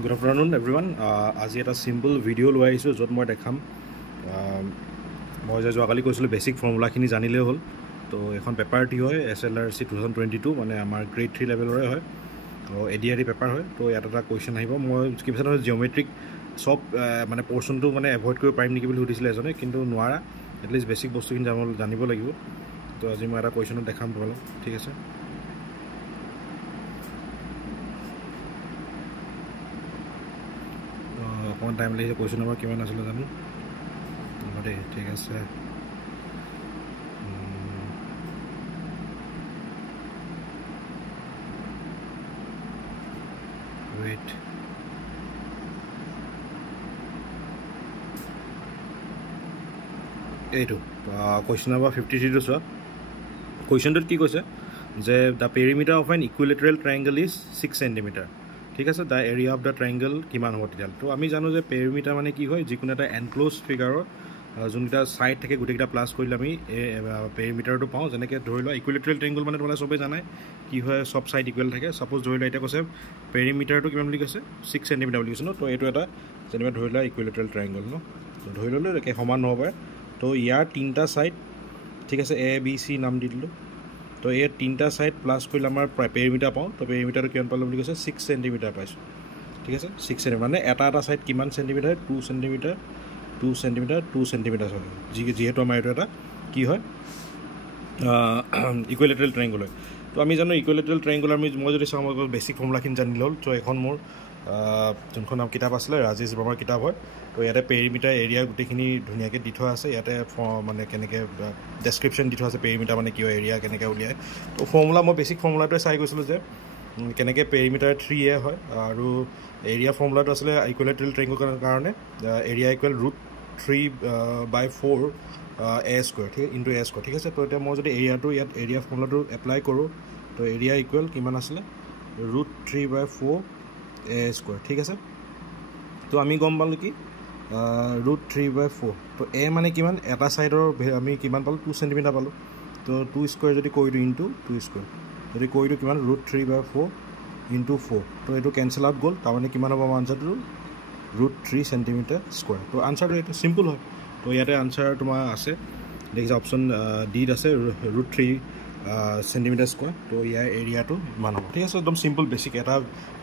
Good afternoon, everyone. আজি এটা simple video লৈ আহিছো য'ত মই দেখাম মই যে যোৱাকালি কৈছিলোঁ বেসিক ফৰ্মুলাখিনি জানিলেই হ'ল। তো এখন পেপাৰটি হয় SLRC 2022 মানে আমাৰ গ্ৰেড 3 লেভেলৰে হয়। তো ADRE পেপাৰ হয়। তো ইয়াত এটা কুৱেশ্যন আহিব। মই কি বিচাৰো জিঅ'মেট্ৰিক সব মানে পোৰ্শনটো মানে এভয়েড কৰিব পাৰিম নেকি বুলি সুধিছিলে এজনে, কিন্তু নোৱাৰা। এটলিষ্ট বেসিক বস্তুখিনি জানিব লাগিব। তো আজি মই এটা কুৱেশ্যনত দেখাম তোমালোক, ঠিক আছে? অকণমান টাইম লাগিছে, কুৱেশ্যন নম্বৰ কিমান আছিলে জানো দেই, ঠিক আছে। ৱেইট এইটো কুৱেশ্যন নম্বৰ 53টো চোৱা। কুৱেশ্যনটোত কি কৈছে যে the perimeter of N equilateral triangle is 6 সেণ্টিমিটাৰ, ঠিক আছে। The area of the triangle কিমান হ'ব তেতিয়াহ'লে? তো আমি জানো যে পেৰিমিটাৰ মানে কি হয়, যিকোনো এটা এনক্ল'জ ফিগাৰৰ যোনকেইটা ছাইড থাকে গোটেইকেইটা প্লাছ কৰিলে আমি পেৰিমিটাৰটো পাওঁ। যেনেকৈ ধৰি লোৱা ইকুইলেটাৰেল ট্ৰাইংগল মানে তোমালোকে চবেই জানাই কি হয়, চব ছাইড ইকুৱেল থাকে। ছাপ'জ ধৰি লোৱা এতিয়া কৈছে পেৰিমিটাৰটো কিমান বুলি কৈছে, 6 সেণ্টিমিটাৰ বুলি কৈছে ন। তো এইটো এটা যেনিবা ধৰি লোৱা ইকুইলেটাৰেল ট্ৰাইংগল ন, ধৰি ল'লোঁ একে সমান হ'ব পাৰে। তো ইয়াৰ তিনিটা ছাইড, ঠিক আছে, ABC নাম দি দিলোঁ। তো এই তিনিটা ছাইড প্লাছ কৰিলে আমাৰ পেৰিমিটাৰ পাওঁ। তো পেৰিমিটাৰটো কিমান পালোঁ বুলি কৈছে, 6 সেণ্টিমিটাৰ পাইছোঁ, ঠিক আছে। 6 সেণ্টিমিটাৰ মানে এটা ছাইড কিমান সেণ্টিমিটাৰ, 2 সেণ্টিমিটাৰ 2 সেণ্টিমিটাৰ 2 সেণ্টিমিটাৰ হয়। যিহেতু আমাৰ এইটো এটা কি হয়, ইকুইলেটাৰেল ট্ৰাইংগল হয়। তো আমি জানো ইকুইলেটাৰেল ট্ৰাইংগল মই যদি চাওঁ, মই বেছিক ফৰ্মুলাখিনি জানিলে হ'ল। তো এখন মোৰ যোনখন কিতাপ আছিলে ৰাজেশ বৰ্মাৰ কিতাপ হয়। তো ইয়াতে পেৰিমিটাৰ এৰিয়া গোটেইখিনি ধুনীয়াকৈ দি থোৱা আছে। ইয়াতে মানে কেনেকৈ ডেছক্ৰিপশ্যন দি থোৱা আছে, পেৰিমিটাৰ মানে কি হয়, এৰিয়া কেনেকৈ উলিয়ায়। তো ফৰ্মুলা মই বেছিক ফৰ্মুলাটোৱে চাই গৈছিলোঁ যে কেনেকৈ পেৰিমিটাৰ 3A হয়, আৰু এৰিয়া ফৰ্মুলাটো আছিলে ইকুইলেটাৰেল ট্ৰাইংগলৰ কাৰণে এৰিয়া ইকুৱেল √3/4 A স্কোৱাৰ, ঠিক ইনটু A স্কোৱাৰ, ঠিক আছে। তো এতিয়া মই যদি এৰিয়াটো ইয়াত এৰিয়া ফৰ্মুলাটো এপ্লাই কৰোঁ, তো এৰিয়া ইকুৱেল কিমান আছিলে, √3/4 A স্কোৱাৰ, ঠিক আছে। তো আমি গম পালোঁ কি √3/4। তো A মানে কিমান, এটা ছাইডৰ আমি কিমান পালোঁ, 2 সেণ্টিমিটাৰ পালোঁ। তো 2 স্কোৱাৰ যদি কৰি দিওঁ ইনটু 2 স্কোৱাৰ, যদি কৰি দিওঁ কিমান, √3/4 ইনটু 4। তো এইটো কেঞ্চেল আউট গ'ল। তাৰমানে কিমান হ'ব আমাৰ আনচাৰটো, √3 সেণ্টিমিটাৰ স্কোৱাৰ। তো আনচাৰটো এইটো চিম্পল হয়। তো ইয়াতে আনচাৰ তোমাৰ আছে, দেখিছে অপশ্যন ডিত আছে √3 সেণ্টিমিটাৰ স্কোৱাৰ। তো ইয়াৰ এৰিয়াটো ইমান হ'ব, ঠিক আছে। একদম চিম্পল বেছিক এটা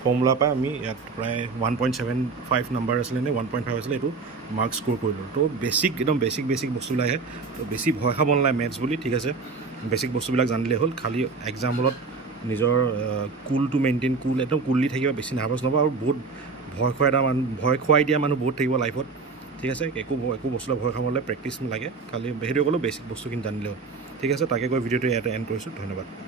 ফৰ্মুলা পাই আমি ইয়াত প্ৰায় 1.75 নাম্বাৰ আছিলে নে 1.5 আছিলে, এইটো মাৰ্কছ স্ক'ৰ কৰিলোঁ। তো বেছিক একদম বেছিক বস্তুবিলাক আহে। তো বেছি ভয় খাব নালাগে মেথছ বুলি, ঠিক আছে। বেছিক বস্তুবিলাক জানিলে হ'ল। খালি এক্সাম হলত নিজৰ কুলটো মেইনটেইন, একদম কুললি থাকিব, বেছি নাৰ্ভাছ নহ'ব। আৰু বহুত ভয় খুৱাই দিয়া মানুহ বহুত থাকিব লাইফত, ঠিক আছে। একো বস্তুলৈ ভয় খাব নালাগে, প্ৰেক্টিচ লাগে খালি। সেইটো ক'লোঁ বেছিক বস্তুখিনি জানিলে হ'ল, ঠিক আছে। তাকে কৈ ভিডিঅ'টো ইয়াতে এণ্ড কৰিছোঁ। ধন্যবাদ।